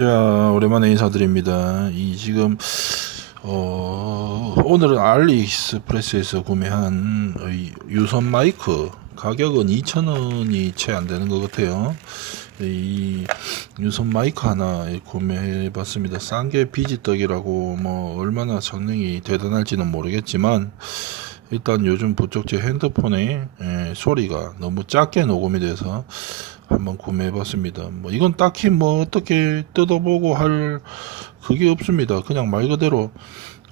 자, 오랜만에 인사드립니다. 이 지금 어, 오늘은 알리익스프레스에서 구매한 이 유선 마이크 가격은 2,000원이 채 안 되는 것 같아요. 이 유선 마이크 하나 구매해 봤습니다. 싼 게 비지떡이라고 뭐 얼마나 성능이 대단할지는 모르겠지만 일단 요즘 부쩍 제 핸드폰에 예, 소리가 너무 작게 녹음이 돼서 한번 구매해 봤습니다. 뭐 이건 딱히 뭐 어떻게 뜯어보고 할 그게 없습니다. 그냥 말 그대로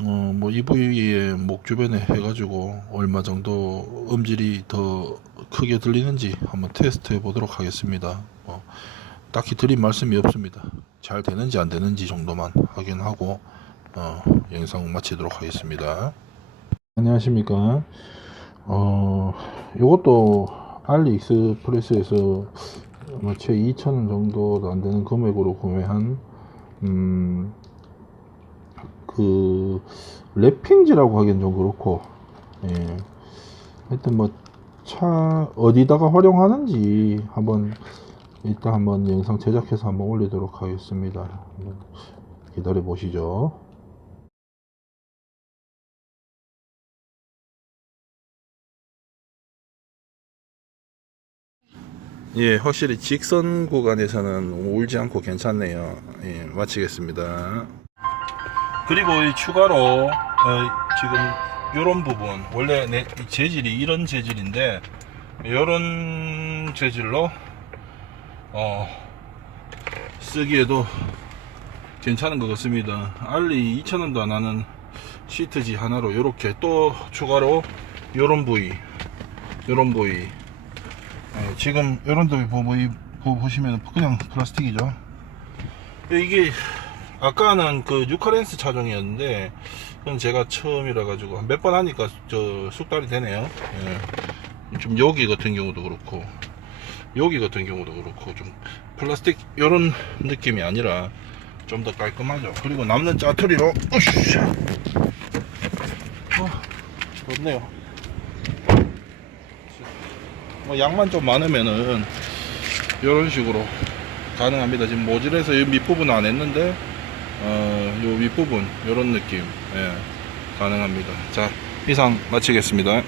어 뭐 이 부위에 목 주변에 해가지고 얼마 정도 음질이 더 크게 들리는지 한번 테스트 해 보도록 하겠습니다. 뭐 딱히 드린 말씀이 없습니다. 잘 되는지 안 되는지 정도만 확인하고 어 영상 마치도록 하겠습니다. 안녕하십니까. 어, 요것도 알리익스프레스에서 뭐채 2,000원 정도도 안 되는 금액으로 구매한, 음, 그, 랩핑지라고 하기엔 좀 그렇고, 예. 하여튼 뭐, 차, 어디다가 활용하는지 한번, 이따 한번 영상 제작해서 한번 올리도록 하겠습니다. 기다려 보시죠. 예, 확실히 직선 구간에서는 울지 않고 괜찮네요. 예, 마치겠습니다. 그리고 이 추가로 어, 지금 이런 부분 원래 내 재질이 이런 재질인데 이런 재질로 어, 쓰기에도 괜찮은 것 같습니다. 알리 2,000원도 안 하는 시트지 하나로 이렇게 또 추가로 이런 부위 이런 부위 예, 지금 이런 데 보, 보, 보, 보시면 그냥 플라스틱이죠. 이게 아까는 그 6카렌스 차종이었는데 그건 제가 처음이라 가지고 몇 번 하니까 저 숙달이 되네요. 예. 좀 여기 같은 경우도 그렇고 여기 같은 경우도 그렇고 좀 플라스틱 이런 느낌이 아니라 좀 더 깔끔하죠. 그리고 남는 짜투리로 으쌰. 어, 좋네요. 뭐 양만 좀 많으면은 이런 식으로 가능합니다. 지금 모질에서 이 밑부분 안 했는데 어, 요 윗부분 이런 느낌 예, 가능합니다. 자 이상 마치겠습니다.